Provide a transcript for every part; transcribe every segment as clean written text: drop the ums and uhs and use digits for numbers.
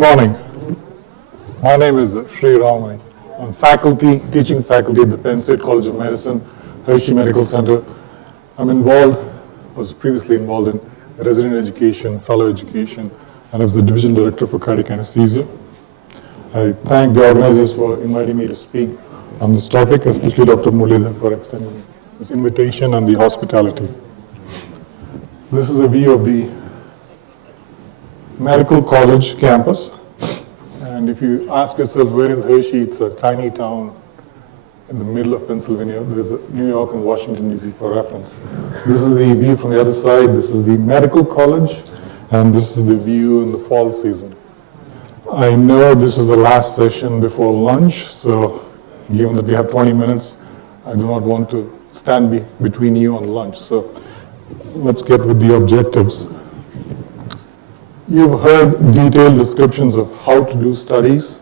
morning. My name is Sri Ramani. I'm teaching faculty at the Penn State College of Medicine, Hershey Medical Center. was previously involved in resident education, fellow education, and I was the division director for cardiac anesthesia. I thank the organizers for inviting me to speak on this topic, especially Dr. Muralidharan for extending this invitation and the hospitality. This is a view of the Medical College campus. And if you ask yourself, where is Hershey? It's a tiny town in the middle of Pennsylvania. There's New York and Washington, D.C. for reference. This is the view from the other side. This is the Medical College, and this is the view in the fall season. I know this is the last session before lunch, so given that we have 20 minutes, I do not want to stand between you and lunch. So let's get with the objectives. You've heard detailed descriptions of how to do studies,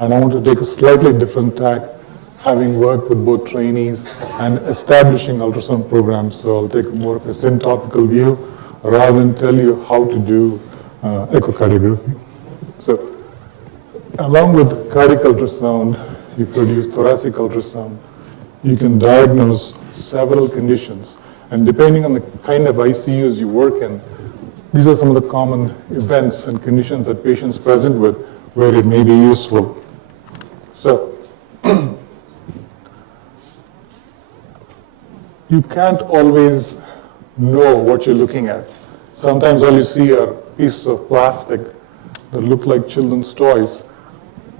and I want to take a slightly different tack, having worked with both trainees and establishing ultrasound programs. So I'll take more of a topical view rather than tell you how to do echocardiography. So along with cardiac ultrasound, you produce thoracic ultrasound. You can diagnose several conditions, and depending on the kind of ICUs you work in, these are some of the common events and conditions that patients present with where it may be useful. So, you can't always know what you're looking at. Sometimes all you see are pieces of plastic that look like children's toys,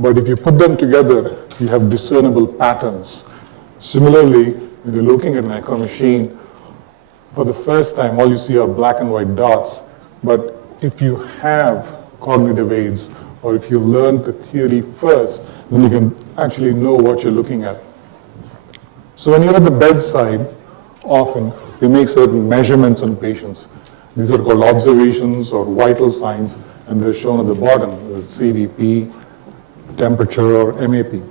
but if you put them together, you have discernible patterns. Similarly, when you're looking at an echo machine, for the first time, all you see are black and white dots. But if you have cognitive aids, or if you learn the theory first, then you can actually know what you're looking at. So when you're at the bedside, often they make certain measurements on patients. These are called observations or vital signs, and they're shown at the bottom, CVP, temperature, or MAP.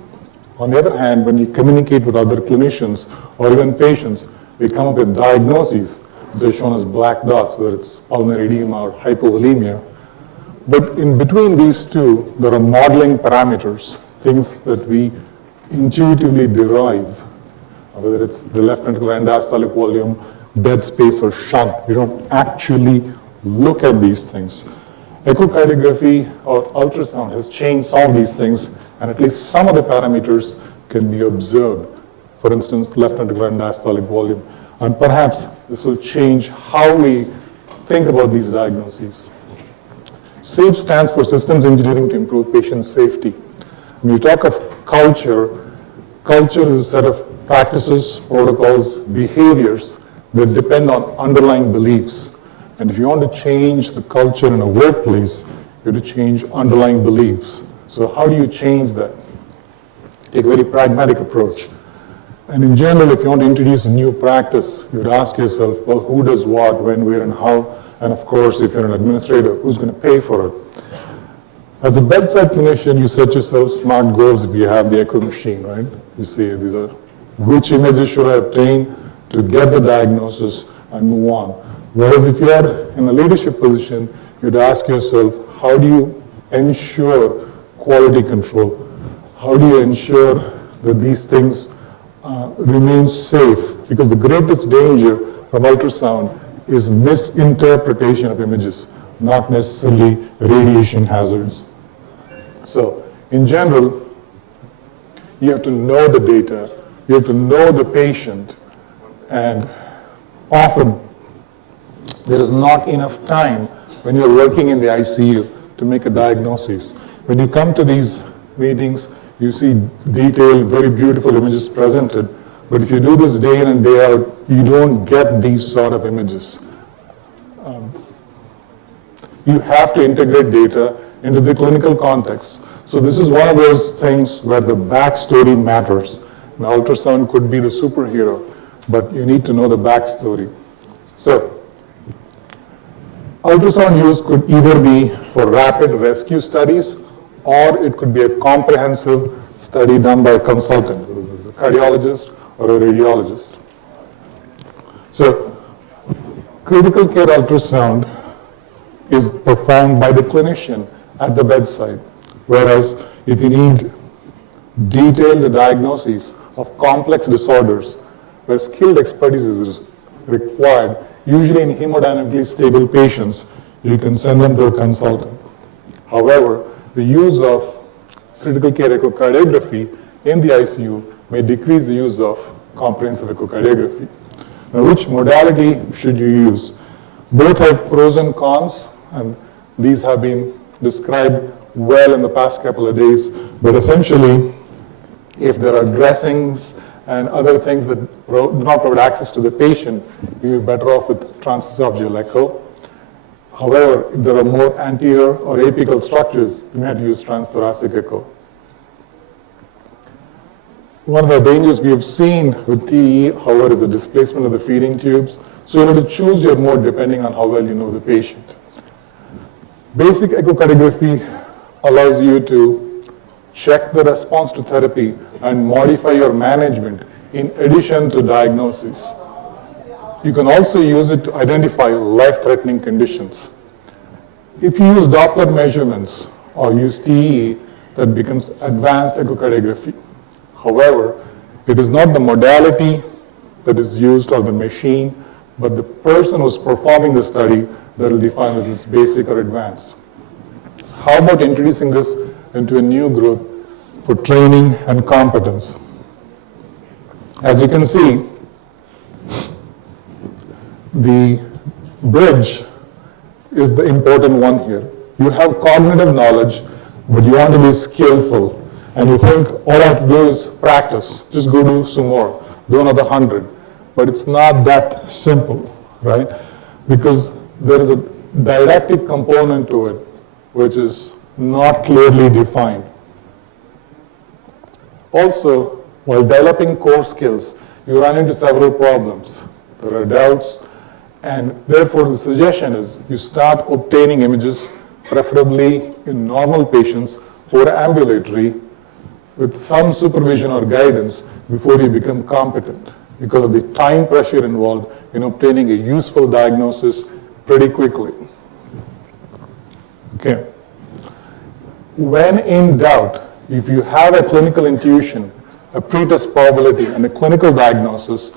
On the other hand, when we communicate with other clinicians or even patients, we come up with diagnoses. They're shown as black dots, whether it's pulmonary edema or hypovolemia. But in between these two, there are modeling parameters, things that we intuitively derive, whether it's the left ventricular end diastolic volume, bed space, or shunt. We don't actually look at these things. Echocardiography or ultrasound has changed some of these things, and at least some of the parameters can be observed. For instance, left ventricular end diastolic volume. And perhaps this will change how we think about these diagnoses. SAFE stands for Systems Engineering to Improve Patient Safety. When you talk of culture, culture is a set of practices, protocols, behaviors that depend on underlying beliefs. And if you want to change the culture in a workplace, you have to change underlying beliefs. So how do you change that? Take a very pragmatic approach. And in general, if you want to introduce a new practice, you would ask yourself, well, who does what, when, where, and how? And of course, if you're an administrator, who's going to pay for it? As a bedside clinician, you set yourself smart goals if you have the echo machine, right? You see, these are, which images should I obtain to get the diagnosis and move on? Whereas if you are in a leadership position, you'd ask yourself, how do you ensure quality control? How do you ensure that these things remain safe? Because the greatest danger from ultrasound is misinterpretation of images, not necessarily radiation hazards. So, in general, you have to know the data, you have to know the patient, and often there is not enough time when you're working in the ICU to make a diagnosis. When you come to these meetings, you see detailed, very beautiful images presented, but if you do this day in and day out, you don't get these sort of images. You have to integrate data into the clinical context. So this is one of those things where the backstory matters. The ultrasound could be the superhero, but you need to know the backstory. So, ultrasound use could either be for rapid rescue studies, or it could be a comprehensive study done by a consultant, whether it's a cardiologist or a radiologist. So, critical care ultrasound is performed by the clinician at the bedside. Whereas if you need detailed diagnoses of complex disorders where skilled expertise is required, usually in hemodynamically stable patients, you can send them to a consultant. However, the use of critical care echocardiography in the ICU may decrease the use of comprehensive echocardiography. Now, which modality should you use? Both have pros and cons, and these have been described well in the past couple of days, but essentially, if there are dressings and other things that do not provide access to the patient, you'll be better off with transesophageal echo. However, if there are more anterior or apical structures, you may have to use transthoracic echo. One of the dangers we have seen with TE, however, is the displacement of the feeding tubes. So you have to choose your mode depending on how well you know the patient. Basic echocardiography allows you to check the response to therapy and modify your management in addition to diagnosis. You can also use it to identify life-threatening conditions. If you use Doppler measurements or use TE, that becomes advanced echocardiography. However, it is not the modality that is used or the machine, but the person who's performing the study that will define whether it's basic or advanced. How about introducing this into a new group for training and competence? As you can see, the bridge is the important one here. You have cognitive knowledge, but you want to be skillful. And you think all I have to do is practice, just go do some more, do another 100. But it's not that simple, right? Because there is a didactic component to it, which is not clearly defined. Also, while developing core skills, you run into several problems. There are doubts, and therefore the suggestion is you start obtaining images, preferably in normal patients who are ambulatory, with some supervision or guidance before you become competent, because of the time pressure involved in obtaining a useful diagnosis pretty quickly. Okay. When in doubt, if you have a clinical intuition, a pretest probability, and a clinical diagnosis,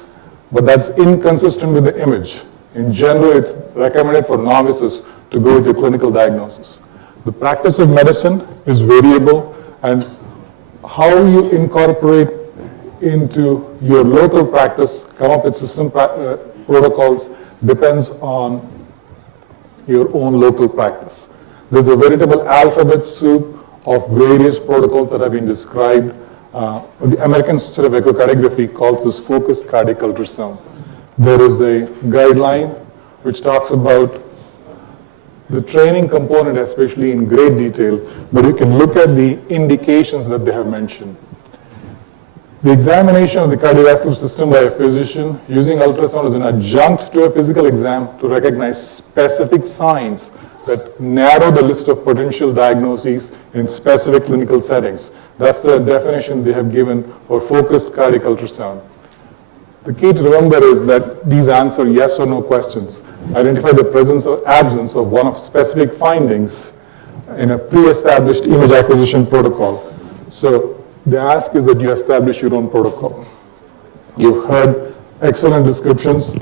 but that's inconsistent with the image, in general, it's recommended for novices to go with your clinical diagnosis. The practice of medicine is variable, and how you incorporate into your local practice, come up with system protocols, depends on your own local practice. There's a veritable alphabet soup of various protocols that have been described. The American Society of Echocardiography calls this focused cardiac ultrasound. There is a guideline which talks about the training component, especially in great detail, but you can look at the indications that they have mentioned. The examination of the cardiovascular system by a physician using ultrasound is an adjunct to a physical exam to recognize specific signs that narrow the list of potential diagnoses in specific clinical settings. That's the definition they have given for focused cardiac ultrasound. The key to remember is that these answer yes or no questions. Identify the presence or absence of one of specific findings in a pre-established image acquisition protocol. So the ask is that you establish your own protocol. You've heard excellent descriptions,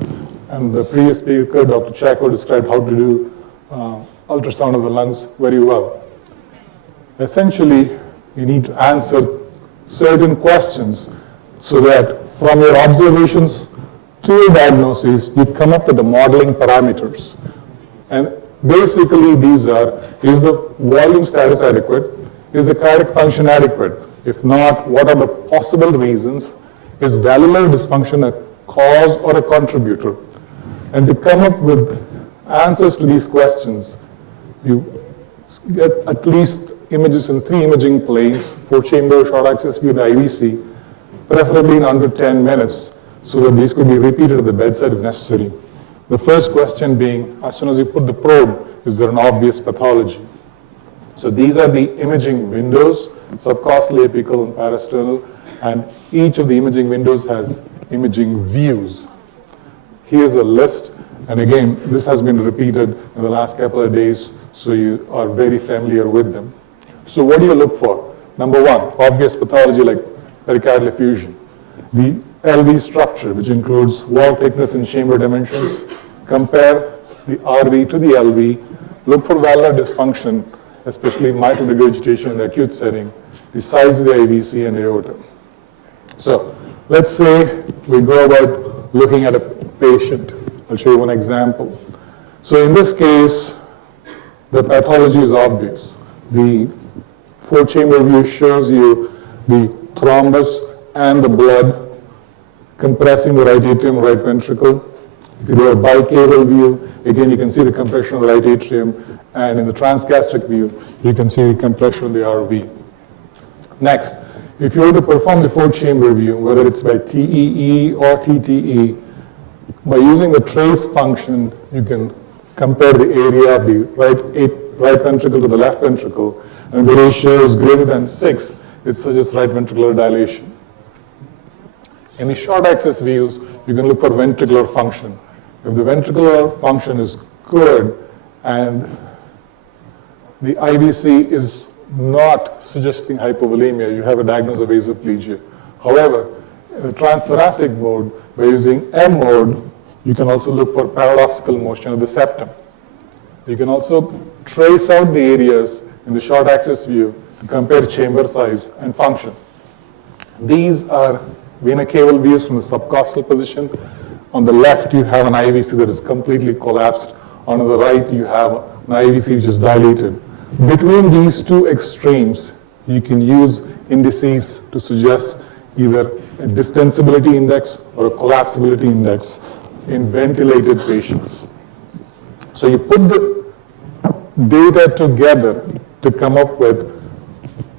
and the previous speaker, Dr. Chaco, described how to do ultrasound of the lungs very well. Essentially, you need to answer certain questions so that from your observations to your diagnosis, you come up with the modeling parameters. And basically these are, is the volume status adequate? Is the cardiac function adequate? If not, what are the possible reasons? Is valvular dysfunction a cause or a contributor? And to come up with answers to these questions, you get at least images in 3 imaging planes, 4-chamber short axis view, the IVC, preferably in under 10 minutes, so that these could be repeated at the bedside if necessary. The first question being, as soon as you put the probe, is there an obvious pathology? So these are the imaging windows, subcostal, apical, and parasternal, and each of the imaging windows has imaging views. Here's a list, and again, this has been repeated in the last couple of days, so you are very familiar with them. So what do you look for? Number one, obvious pathology like pericardial effusion. The LV structure, which includes wall thickness and chamber dimensions. Compare the RV to the LV. Look for valvular dysfunction, especially mitral regurgitation in the acute setting. The size of the IVC and aorta. So let's say we go about looking at a patient. I'll show you one example. So in this case, the pathology is obvious. The four-chamber view shows you the thrombus and the blood compressing the right atrium, right ventricle. If you do a bicaval view, again you can see the compression of the right atrium, and in the transgastric view, you can see the compression of the RV. Next, if you were to perform the four-chamber view, whether it's by TEE or TTE, by using the trace function, you can compare the area of the right ventricle to the left ventricle, and if the ratio is greater than 6, it suggests right ventricular dilation. In the short axis views, you can look for ventricular function. If the ventricular function is good and the IVC is not suggesting hypovolemia, you have a diagnosis of vasoplegia. However, in the transthoracic mode, by using M mode, you can also look for paradoxical motion of the septum. You can also trace out the areas in the short axis view to compare chamber size and function. These are vena cava views from the subcostal position. On the left, you have an IVC that is completely collapsed. On the right, you have an IVC which is dilated. Between these two extremes, you can use indices to suggest either a distensibility index or a collapsibility index in ventilated patients. So you put the data together to come up with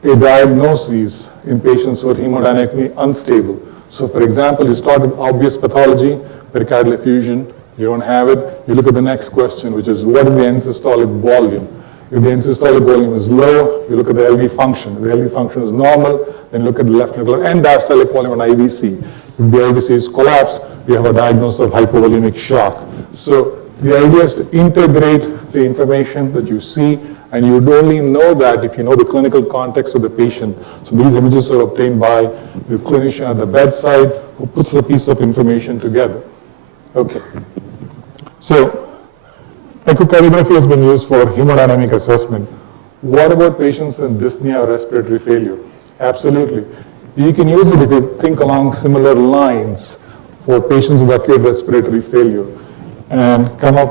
a diagnosis in patients who are hemodynamically unstable. So for example, you start with obvious pathology, pericardial effusion, you don't have it, you look at the next question, which is what is the end systolic volume? If the end systolic volume is low, you look at the LV function. If the LV function is normal, then look at the left ventricular and diastolic volume and IVC. If the IVC is collapsed, you have a diagnosis of hypovolemic shock. So the idea is to integrate the information that you see, and you would only know that if you know the clinical context of the patient. So these images are obtained by the clinician at the bedside who puts the piece of information together. Okay. So echocardiography has been used for hemodynamic assessment. What about patients with dyspnea or respiratory failure? Absolutely. You can use it if you think along similar lines for patients with acute respiratory failure and come up